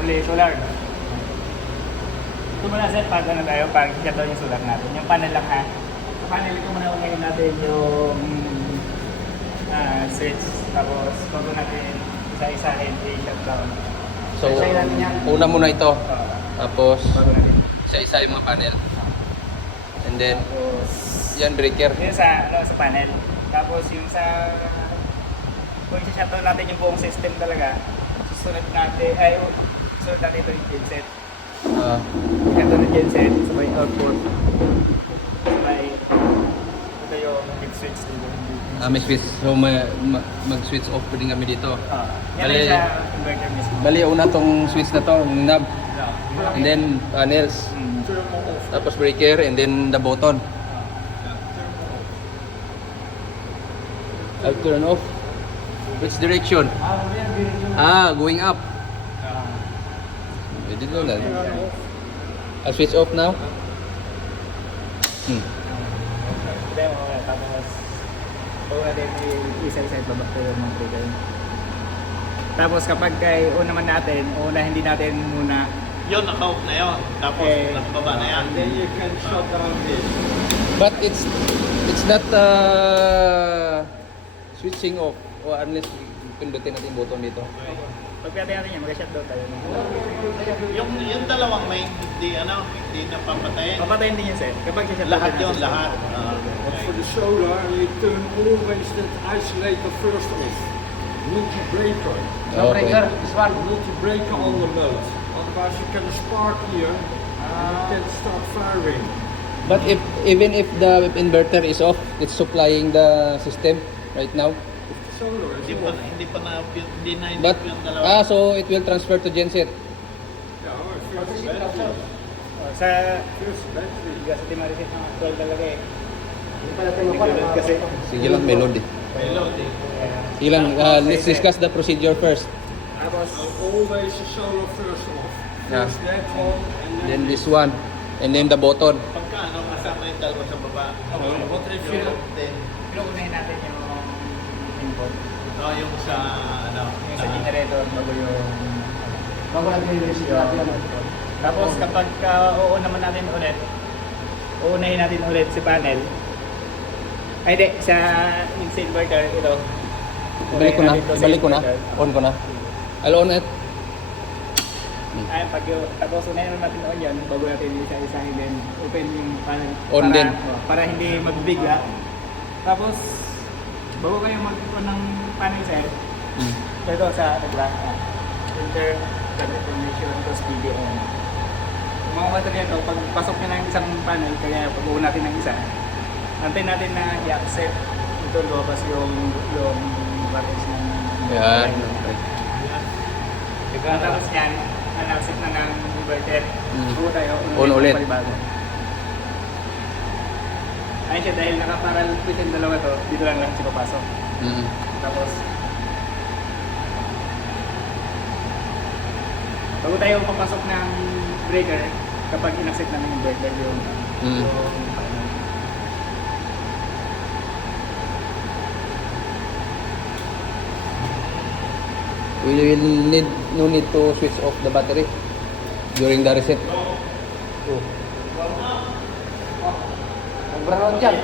fully solar. Ito muna set, pag ano tayo, pag shut down yung solar natin. Yung panel lang ha. Sa panel, ito muna unahin natin yung switch. Tapos, bago natin isa-isahin, i-shut down. So, Isa-isahin natin yan. una muna ito. Oo. Tapos, Bago natin. isa-isa yung mga panel. And then, Tapos, yan breaker. yun sa, sa panel. Tapos yung sa, kung i-shutdown natin yung buong system talaga, susunod natin ito yung genset. Shutdown yung genset, sabay output, sabay, ito yung big switch dito. May switch. So, mag-switch off pa din kami dito. Yan Bali- lang sa inverter mismo. Bali, una tong switch na to, yung knob. And then, panels. Tapos breaker, and then the button. I'll turn off. Which direction? Going up. I didn't know that. I'll switch off now. Tapos, bago natin isa-isa ibabak yung mga trigger. Tapos kapag naman natin, hindi natin muna. Yun, naka-off na yun. Tapos, nakababa na yan. Then you can shut down this. But it's not switching off or unless pindutin natin yung button dito. Pag natin yan, mag-shutdown tayo. Yung dalawang may hindi napapatayin. Papatayin din yun, sir. Kapag shutdown Lahat yun, lahat. But for the solar, you turn always that isolator first off. Multi-breaker. Okay. This one. Multi-breaker on the mode. Otherwise you can spark here and you can start firing. But even if the inverter is off, it's supplying the system right now. If the solar is off, Hindi na yung dalawa. So it will transfer to genset. yeah, first battery. Sa First battery. gas di ma-reset ng 12 talaga eh. Hindi pa natin makuha kasi. Sige lang, may load eh. May load eh. Sige lang, let's discuss the procedure first. Tapos, Always the solar first off. Yeah. First that one and Then this one, and then the button. Pagka kasama yung dalawa sa baba. what if you Then, pinukunahin natin yung input. yung sa, Yung sa generator, bago natin yung tapos kapag naman natin ulit, uunahin natin ulit si panel. Ay di, sa inverter ito. Balik ko na, Unahin natin ito sa balik ko na. inverter. On ko na. I'll on it. Ay, tapos unahin natin on yan, bago natin isa-isahin din, open yung panel. On din. Para hindi magbigla. Tapos, bago kayo mag-on ng panel sir, ito sa enter information, tapos video on. Kung makakita niya ito, pag pasok niya ng isang panel, kaya pag-uun natin ng isa, antayin natin na i-accept ito lumabas yung buttons ng Yan. tapos yan, na-accept na ng inverter. Bago tayo, On ulit. palibago. Ayun siya, dahil nakaparalpit yung dalawa to, dito lang siya papasok. Tapos, bago tayo papasok ng breaker, kapag in-accept namin yung breaker yung We will no need to switch off the battery during the reset. brown dyan.